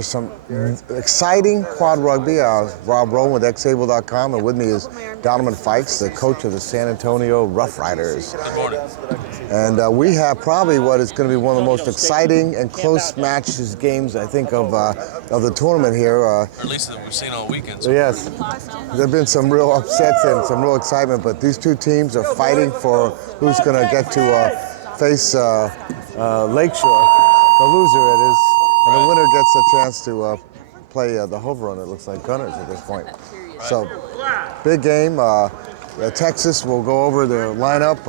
Some exciting quad rugby. Rob Rowan with xable.com, and with me is Donovan Fikes, the coach of the San Antonio Rough Riders. Good morning. And we have probably what is going to be one of the most exciting and close matches games, I think, of the tournament here. Or at least that we've seen all weekend. So yes, there have been some real upsets and some real excitement, but these two teams are fighting for who's going to get to face Lakeshore, the loser it is. And the winner gets a chance to play the Hover Run, it looks like, Gunners at this point. So, big game. Texas will go over the lineup.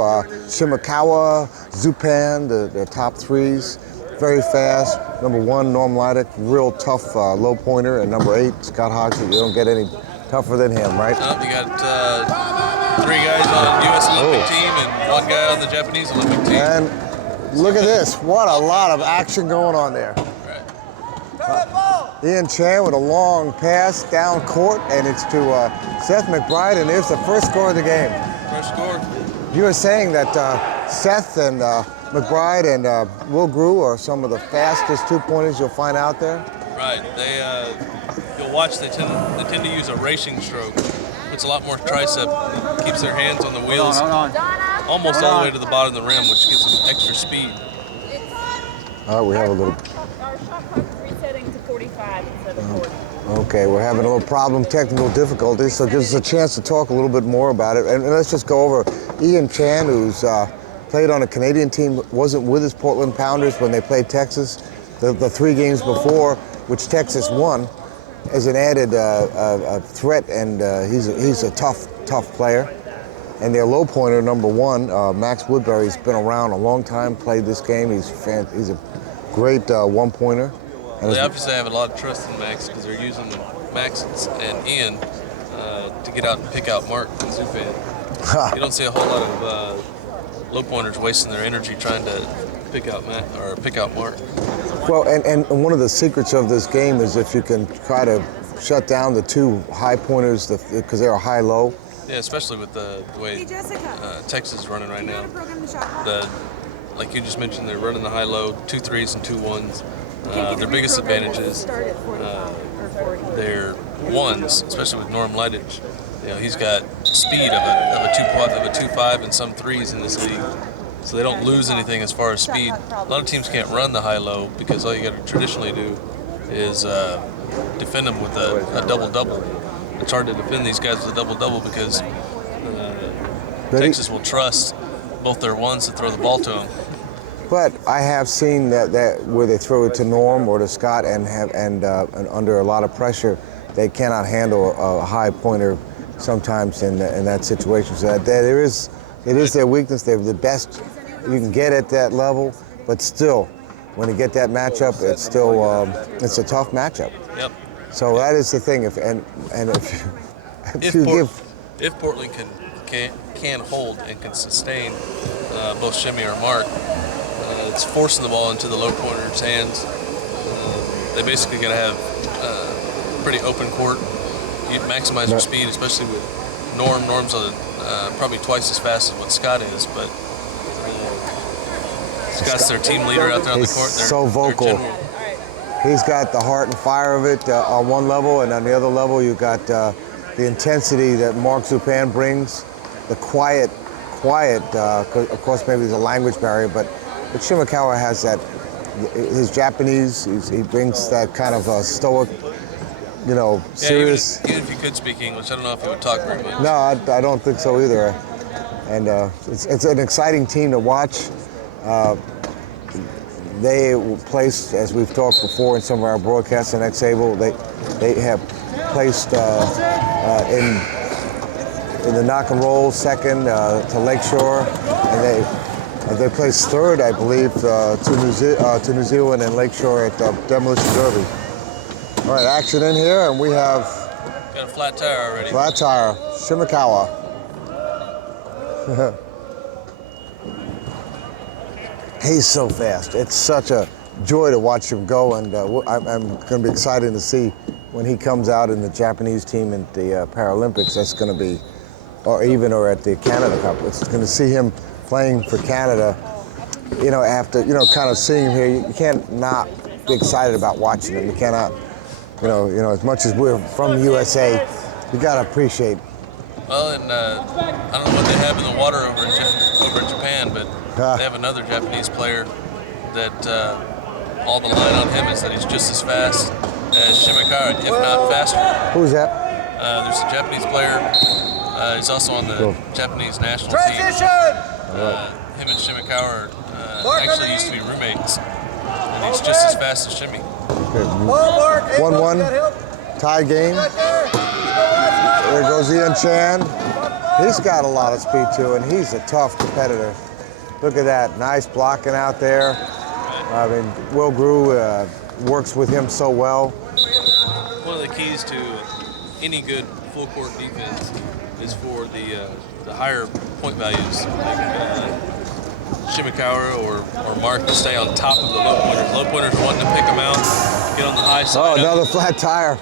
Shimakawa, Zupan, the top threes. Very fast. Number 1, Norm Lydick, real tough low pointer. And number 8, Scott Hogsett. You don't get any tougher than him, right? No, you got 3 guys on the U.S. Olympic team and 1 guy on the Japanese Olympic team. And look at this. What a lot of action going on there. Ian Chan with a long pass down court, and it's to Seth McBride, and there's the first score of the game. First score. You were saying that Seth and McBride and Will Grew are some of the fastest two-pointers you'll find out there. Right. You'll watch. They tend to use a racing stroke. Puts a lot more tricep. Keeps their hands on the wheels, almost all the way to the bottom of the rim, which gives them extra speed. All right, we have a little. Resetting to 45 instead of 40. Okay, we're having a little problem, technical difficulties, so it gives us a chance to talk a little bit more about it. And let's just go over Ian Chan, who's played on a Canadian team, wasn't with his Portland Pounders when they played Texas the 3 games before, which Texas won, as an added threat, and he's a tough player. And their low pointer, number 1, Max Woodbury's been around a long time, played this game. He's a great one-pointer. Well, they obviously have a lot of trust in Max because they're using Max and Ian to get out and pick out Mark and Zupan. You don't see a whole lot of low pointers wasting their energy trying to pick out Mark. Well, and one of the secrets of this game is if you can try to shut down the 2 high pointers because they're high-low. Yeah, especially with the way Texas is running right now. Like you just mentioned, they're running the high-low, 2 threes and 2 ones. Their biggest advantage is their ones, especially with Norm Lydick. You know, he's got speed of a 2.5 and some threes in this league, so they don't lose anything as far as speed. A lot of teams can't run the high-low because all you got to traditionally do is defend them with a double-double. It's hard to defend these guys with a double-double because Texas will trust both their ones to throw the ball to them. But I have seen that where they throw it to Norm or to Scott and under a lot of pressure, they cannot handle a high pointer sometimes in that situation. So it is their weakness. They're the best you can get at that level, but still, when you get that matchup, it's still it's a tough matchup. Yep. So that is the thing. If Portland can hold and can sustain both Shimmy or Mark, it's forcing the ball into the low pointer's hands. They basically got to have pretty open court. You maximize your speed, especially with Norm. Norm's probably twice as fast as what Scott is, but Scott's their team leader out there on the court. He's so vocal. He's got the heart and fire of it on one level, and on the other level, you've got the intensity that Mark Zupan brings, the quiet. Of course, maybe there's a language barrier, but Shimakawa has that. His Japanese, he brings that kind of stoic, serious. Even if you could speak English, I don't know if he would talk very much. No, I don't think so either. And it's an exciting team to watch. They placed, as we've talked before in some of our broadcasts on Xable, they have placed in the knock and roll second to Lakeshore, and they placed third, I believe, to New Zealand and Lakeshore at Demolition Derby. All right, action in here, and we have got a flat tire already. Flat tire, Shimakawa. He's so fast. It's such a joy to watch him go, and I'm going to be excited to see when he comes out in the Japanese team at the Paralympics. That's going to be, or at the Canada Cup. It's going to see him playing for Canada. After kind of seeing him here, you can't not be excited about watching them. You cannot, you know, as much as we're from the USA, you gotta appreciate. Well, and I don't know what they have in the water over in Japan, but they have another Japanese player that all the line on him is that he's just as fast as Shimakawa, if not faster. Who's that? There's a Japanese player. He's also on the Japanese national team. Him and Shimakawa actually used to be roommates, and he's just as fast as Shimmy. 1-1, tie game. There goes Ian Chan. He's got a lot of speed too, and he's a tough competitor. Look at that, nice blocking out there. I mean, Will Grew works with him so well. One of the keys to any good full court defense is for the higher point values, like Shimakawa or Mark, to stay on top of the low pointers. Low pointers are wanting to pick them out, get on the high side. Oh, another flat tire.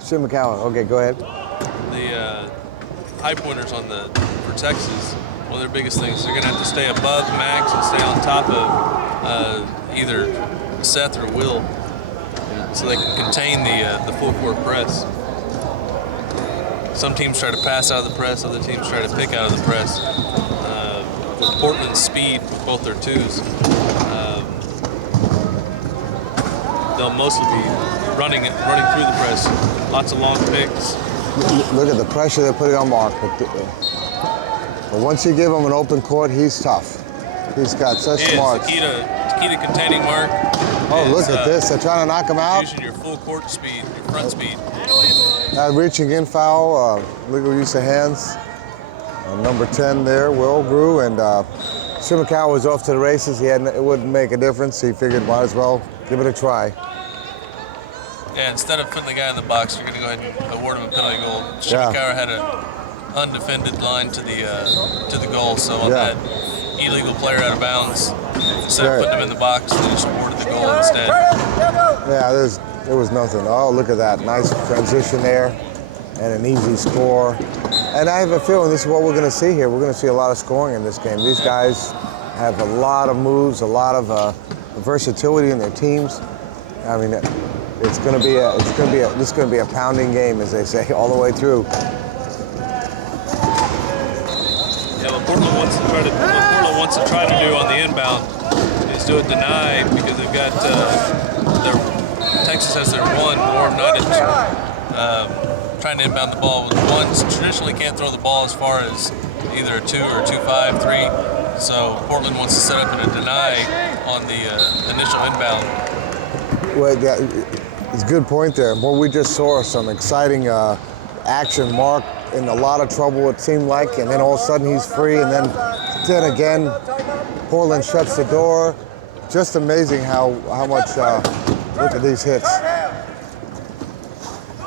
Shimakawa. Okay, go ahead. The high pointers for Texas, one of their biggest things, they're going to have to stay above Max and stay on top of either Seth or Will, so they can contain the full court press. Some teams try to pass out of the press, other teams try to pick out of the press. With Portland's speed with both their twos, they'll mostly be running through the press. Lots of long picks. Look at the pressure they're putting on Mark. But once you give him an open court, he's tough. He's got such smarts. The key to containing Mark. Oh, look at this. They're trying to knock him out. Using your full court speed, your front speed. Reaching in foul, legal use of hands. Number 10 there, Will Grew, and Shimakawa was off to the races. It wouldn't make a difference. He figured might as well give it a try. Yeah, instead of putting the guy in the box, you're going to go ahead and award him a penalty goal. Shimakawa had an undefended line to the goal, so on that illegal player out of bounds, instead of putting him in the box, they just awarded the goal instead. Yeah, there was nothing. Oh, look at that. Nice transition there and an easy score. And I have a feeling this is what we're going to see here. We're going to see a lot of scoring in this game. These guys have a lot of moves, a lot of versatility in their teams. I mean, this is going to be a pounding game, as they say, all the way through. Yeah, what Portland wants to try to do on the inbound is do a deny, because they've got Texas has their one Warm United trying to inbound the ball. Ones traditionally can't throw the ball as far as either a 2 or 2-5, 3. So Portland wants to set up in a deny on the initial inbound. Well, it's a good point there. Well, we just saw some exciting action. Mark in a lot of trouble, it seemed like, and then all of a sudden he's free, and then again, Portland shuts the door. Just amazing how much, look at these hits.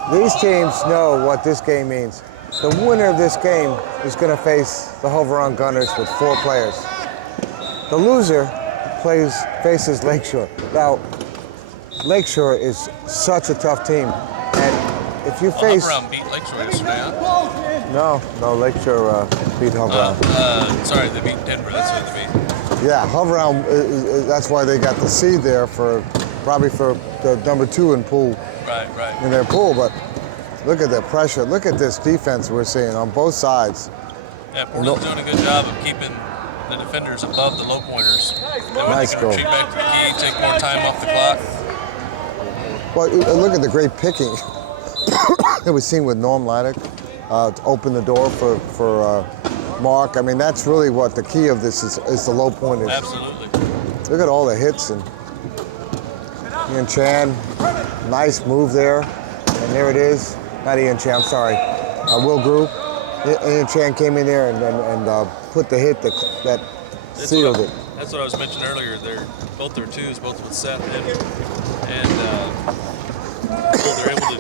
These teams know what this game means. The winner of this game is going to face the Hoveron Gunners with 4 players. The loser faces Lakeshore. Now, Lakeshore is such a tough team, and if you face... Hoveron beat Lakeshore yesterday, huh? No, Lakeshore beat Hoveron. Sorry, they beat Denver. That's what they beat. Yeah, Hoveron. That's why they got the seed there probably for the number 2 in pool. Right. In their pool, but look at the pressure. Look at this defense we're seeing on both sides. Yeah, Portland's doing a good job of keeping the defenders above the low pointers. Nice goal. Retreat back to the key, take more time off the clock. Well, look at the great picking that we've seen with Norm Laddick to open the door for Mark. I mean, that's really what the key of this is the low pointers. Absolutely. Look at all the hits, and Ian Chan, nice move there, and there it is. Not Ian Chan, I'm sorry. Will Grew. Ian Chan came in there and put the hit that sealed it. That's what I was mentioning earlier. Both their twos, both with Seth and they're able to,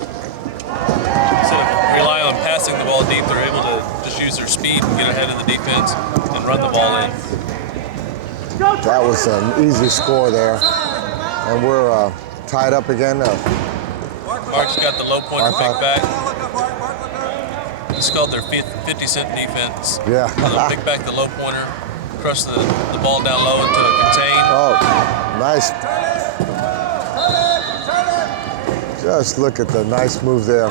instead of rely on passing the ball deep, they're able to just use their speed and get ahead of the defense and run the ball in. That was an easy score there, and we're tied up again. Mark's got the low pointer pick back. It's called their 50-cent defense. Yeah. They'll pick back the low pointer, crush the ball down low into a contain. Oh, nice Just look at the nice move there.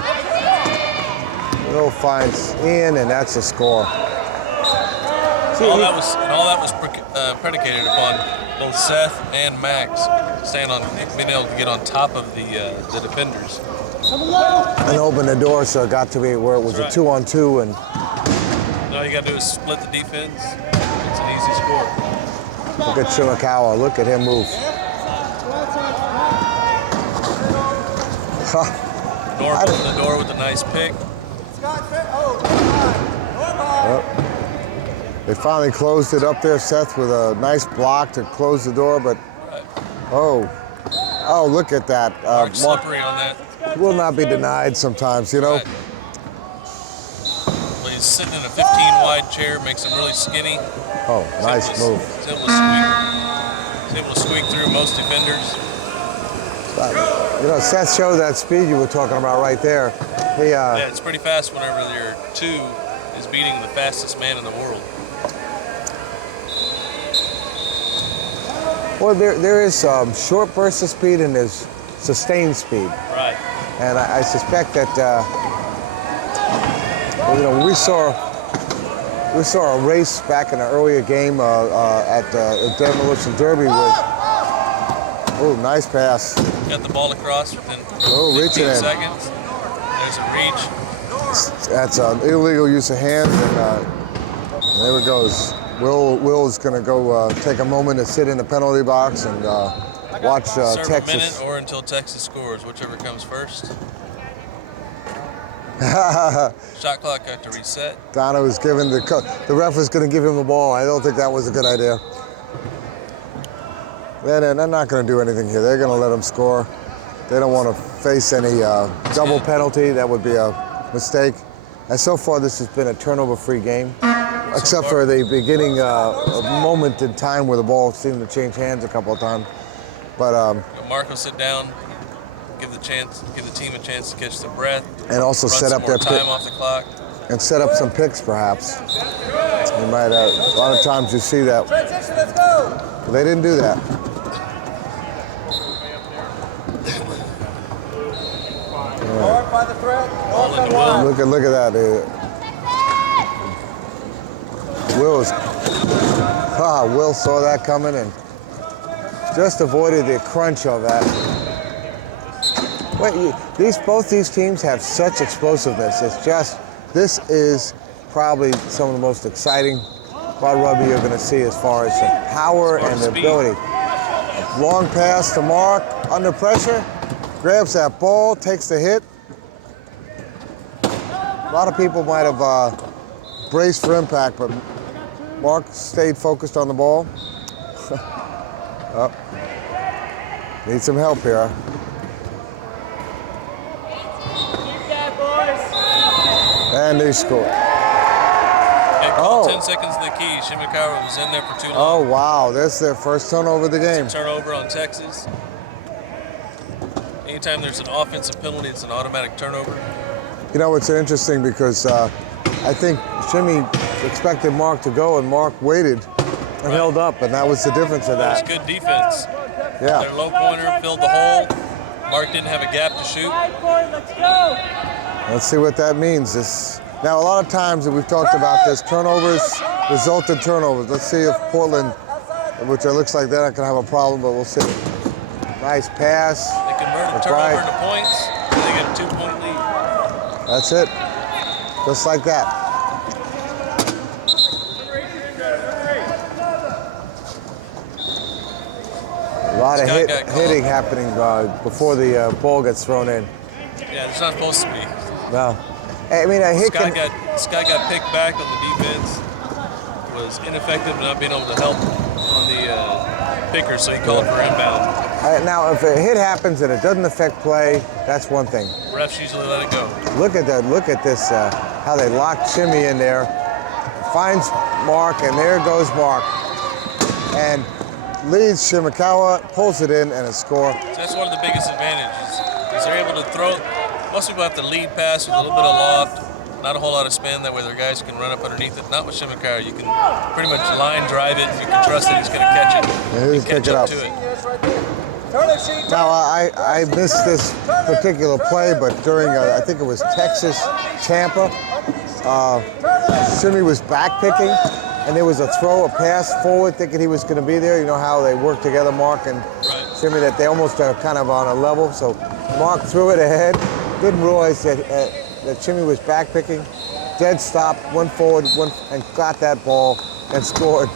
Will finds in, and that's a score. All that was predicated upon both Seth and Max staying on, being able to get on top of the defenders. And open the door, so it got to be where it was a 2-on-2, and all you got to do is split the defense. It's an easy score. look at Shimakawa. Look at him move. Norm opened the door with a nice pick. They finally closed it up there, Seth, with a nice block to close the door, but oh, look at that. Mark slippery on that. Will not be denied sometimes, you know. Right. Well, he's sitting in a 15 wide chair, makes him really skinny. Oh, nice move. He's able to squeak through most defenders. You know, Seth showed that speed you were talking about right there. Yeah, it's pretty fast whenever your 2 is beating the fastest man in the world. Well, there is short bursts of speed and there's sustained speed. Right. And I suspect that, you know, we saw a race back in an earlier game at Demolition Derby with, nice pass. Got the ball across within 15 reaching seconds. There's a reach. That's an illegal use of hands, and there it goes. Will's going to go take a moment to sit in the penalty box and watch Serve Texas. a minute or until Texas scores, whichever comes first. Shot clock got to reset. Donna was given the ref was going to give him the ball. I don't think that was a good idea. They're not going to do anything here. They're going to let him score. They don't want to face any double penalty. That would be a mistake. And so far, this has been a turnover-free game, except for the beginning a moment in time where the ball seemed to change hands a couple of times. But Mark will sit down, give the team a chance to catch their breath, and also set up their time off the clock, and set up some picks, perhaps. You might a lot of times you see that. But they didn't do that. Look at that. Will saw that coming and just avoided the crunch of that. Both these teams have such explosiveness. This is probably some of the most exciting about rugby you're going to see as far as the power and the ability. Long pass to Mark under pressure, grabs that ball, takes the hit. A lot of people might have braced for impact, but Mark stayed focused on the ball. Need some help here. And they score. 10 seconds to the key. Shimakawa was in there for too long. Oh, wow. That's their first turnover of the game. Turnover on Texas. Anytime there's an offensive penalty, it's an automatic turnover. You know, it's interesting because I think Shimmy expected Mark to go, and Mark waited and held up, and that was the difference of that. It was good defense. Yeah. Their low pointer filled the hole. Mark didn't have a gap to shoot. Let's see what that means. Now, a lot of times that we've talked about this, turnovers result in turnovers. Let's see if Portland, which it looks like they're not going to have a problem, but we'll see. Nice pass. They convert a turnover into points, and they get a 2-point lead. That's it. Just like that. A lot of hitting happening before the ball gets thrown in. Yeah, it's not supposed to be. No. I mean, a hit Scott got picked back on the defense, was ineffective not being able to help on the picker, so he called for inbound. Now, if a hit happens and it doesn't affect play, that's one thing. Refs usually let it go. Look at that. Look at this, how they locked Shimmy in there. Finds Mark, and there goes Mark. And leads Shimakawa, pulls it in, and a score. So that's one of the biggest advantages, is they're able to throw. Most people have to lead pass with a little bit of loft, not a whole lot of spin, that way their guys can run up underneath it. Not with Shimakawa. You can pretty much line drive it. You can trust that he's going to catch it. Yeah, he's catch pick it up up. to it. Now, I missed this particular play, but during, I think it was Texas-Tampa, Shimmy was backpicking, and there was a pass forward thinking he was going to be there. You know how they work together, Mark and Shimmy, that they almost are kind of on a level. So Mark threw it ahead, didn't realize that Shimmy was backpicking, dead stop, went forward, and got that ball and scored.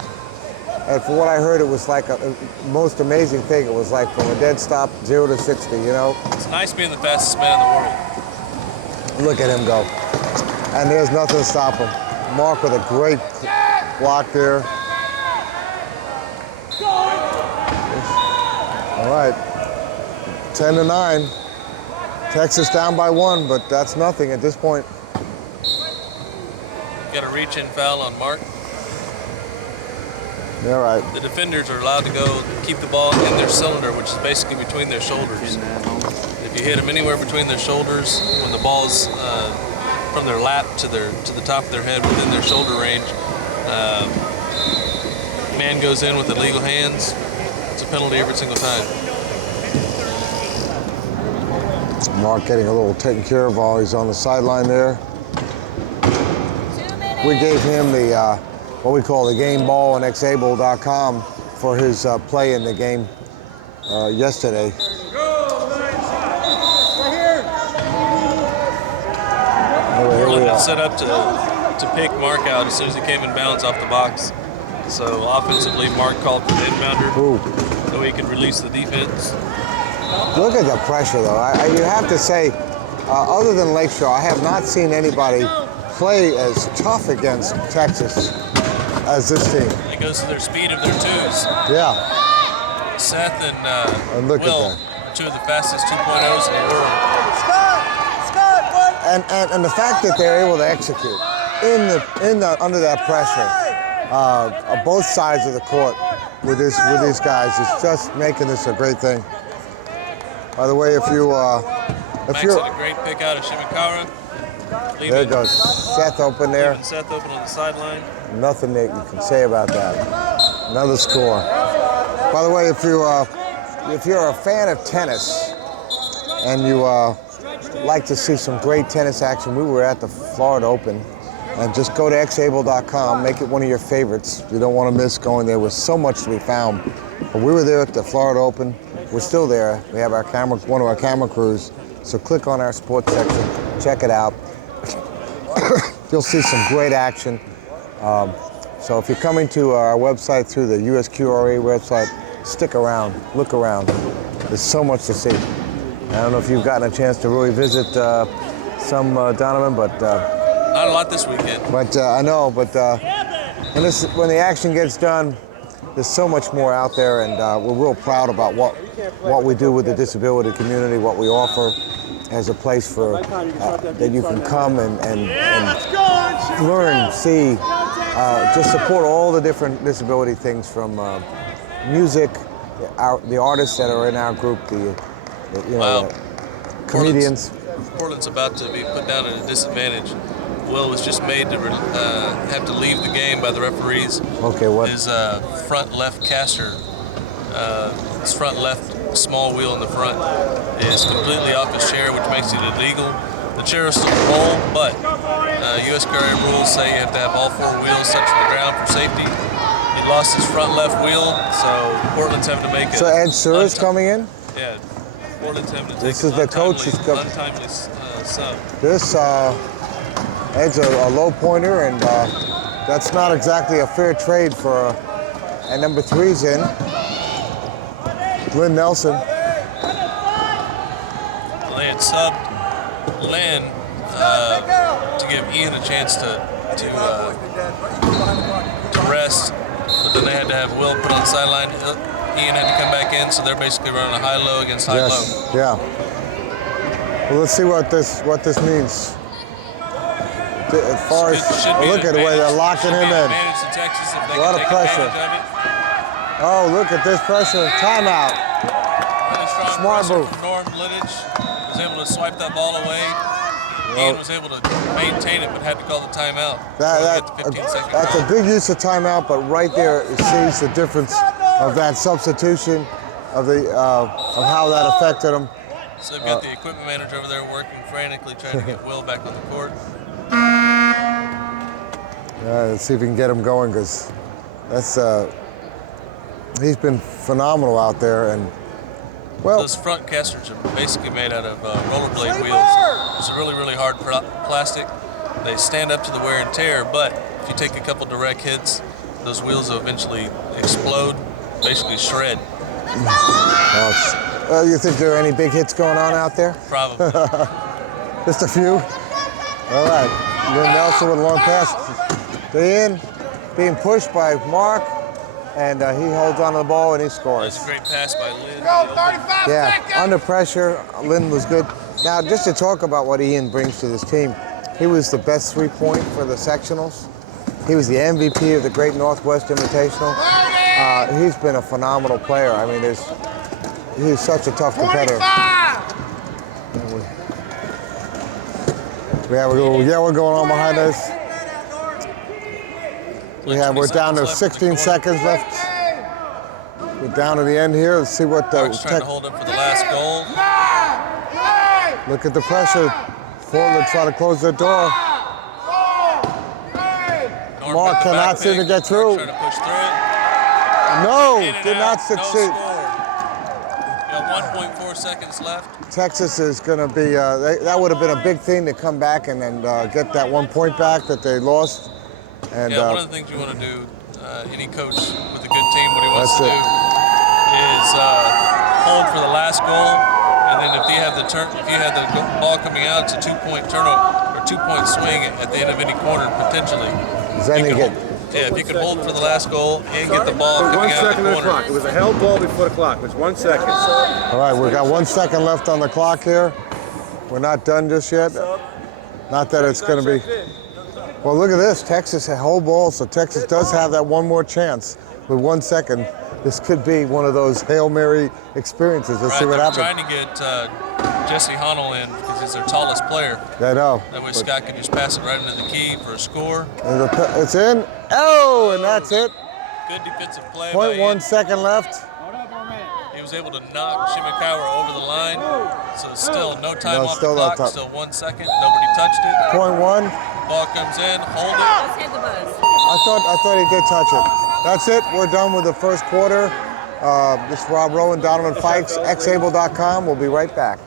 And from what I heard, it was like a most amazing thing. It was like from a dead stop, 0 to 60, you know? It's nice being the fastest man in the world. Look at him go. And there's nothing to stop him. Mark with a great block there. All right, 10 to 9. Texas down by 1, but that's nothing at this point. Got a reach-in foul on Mark. Yeah, right. The defenders are allowed to go keep the ball in their cylinder, which is basically between their shoulders. If you hit them anywhere between their shoulders, when the ball's from their lap to the top of their head within their shoulder range, man goes in with illegal hands. It's a penalty every single time. Mark getting a little taken care of while he's on the sideline there. We gave him the what we call the game ball on xable.com for his play in the game yesterday. Portland had set up to pick Mark out as soon as he came in bounds off the box. So offensively, Mark called for the inbounder so he could release the defense. Look at the pressure, though. You have to say, other than Lakeshore, I have not seen anybody play as tough against Texas as this team. It goes to their speed of their twos. Yeah. Seth and look Will at are two of the fastest 2.0s in the world. And the fact that they're able to execute under that pressure, on both sides of the court with these guys is just making this a great thing. By the way, if you're a great pick out of Shimikawa. There goes Seth open there. Seth open on the sideline. Nothing that you can say about that. Another score. By the way, if you're a fan of tennis and you like to see some great tennis action, we were at the Florida Open. And just go to xable.com, make it one of your favorites. You don't want to miss going there. There's so much to be found. But we were there at the Florida Open. We're still there. We have one of our camera crews. So click on our sports section, check it out. You'll see some great action. So if you're coming to our website through the USQRA website, stick around, look around. There's so much to see. I don't know if you've gotten a chance to really visit some Donovan, but not a lot this weekend. But I know, but when the action gets done, there's so much more out there, and we're real proud about what we do with the disability community, what we offer as a place for that you can come and learn, see, just support all the different disability things from music, the artists that are in our group, the comedians. Portland's about to be put down at a disadvantage. Will was just made to have to leave the game by the referees. Okay, what? His front left caster, his front left small wheel in the front is completely off his chair, which makes it illegal. The chair is still full, but USQRA rules say you have to have all four wheels touching the ground for safety. He lost his front left wheel, so Portland's having to make it. So Ed Sur is coming in? Yeah, Portland's having to take this is the coach untimely sub. This Ed's a low pointer, and that's not exactly a fair trade for and number 3's in. Glenn Nelson. Well, they had subbed Lynn to give Ian a chance to rest, but then they had to have Will put on the sideline. Ian had to come back in, so they're basically running a high-low against high-low. Yeah. Well, let's see what this means. As far as look at the way they're locking him in. A lot of pressure. Oh, look at this pressure. Timeout. Really strong Smart pressure move. from Norm Littich. Was able to swipe that ball away. Ian was able to maintain it, but had to call the timeout. That's a good use of timeout, but right there it sees the difference of that substitution of the of how that affected them. So they've got the equipment manager over there working frantically trying to get Will back on the court. Let's see if we can get him going, because that's he's been phenomenal out there. And well, Those front casters are basically made out of rollerblade wheels. It's a really, really hard plastic. They stand up to the wear and tear, but if you take a couple direct hits, those wheels will eventually explode, basically shred. You think there are any big hits going on out there? Probably. Just a few? All right. Lynn Nelson with a long pass. They in, being pushed by Mark, and he holds on to the ball and he scores. That's a great pass by Lynn. Go, 35 Yeah, seconds. under pressure, Lynn was good. Now, just to talk about what Ian brings to this team, he was the best three-point for the sectionals. He was the MVP of the Great Northwest Invitational. He's been a phenomenal player. I mean, he's such a tough competitor. 25. We're going on behind us. We're down to 16 seconds left. We're down to the end here. Let's see what the Mark's trying to hold up for the last goal. Look at the pressure. Portland trying to close their door. Mark cannot seem to get through. Trying to push through it. No, In and did out, not succeed. No score. You got 1.4 seconds left. Texas is going to be, that would have been a big thing to come back and then get that 1 point back that they lost. And Yeah, one of the things you want to do, any coach with a good team, what he wants to do is hold for the last goal, and then if you have the ball coming out, it's a 2-point turnover or 2-point swing at the end of any quarter potentially. then you get. If you can hold for the last goal and get the ball coming 1 out of second the on the corner. clock. It was a held ball before the clock. It was 1 second. All right, we've got 1 second left on the clock here. We're not done just yet. Not that it's going to be. Well, look at this. Texas had whole ball, so Texas does have that one more chance with 1 second. This could be one of those Hail Mary experiences. Let's see what happens. Trying to get Jesse Honnold in because he's their tallest player. I know. That way Scott can just pass it right into the key for a score. It's in. Oh, and that's it. Good defensive play. by 0.1 Ian. second left. He was able to knock Shimakawa over the line. So still no time off still the no clock. time. Still 1 second. Nobody touched it. 0.1. Ball comes in. Hold it. Let's hit the bus. I thought he did touch it. That's it. We're done with the first quarter. This is Rob Rowan, Donovan Fikes, xable.com. We'll be right back.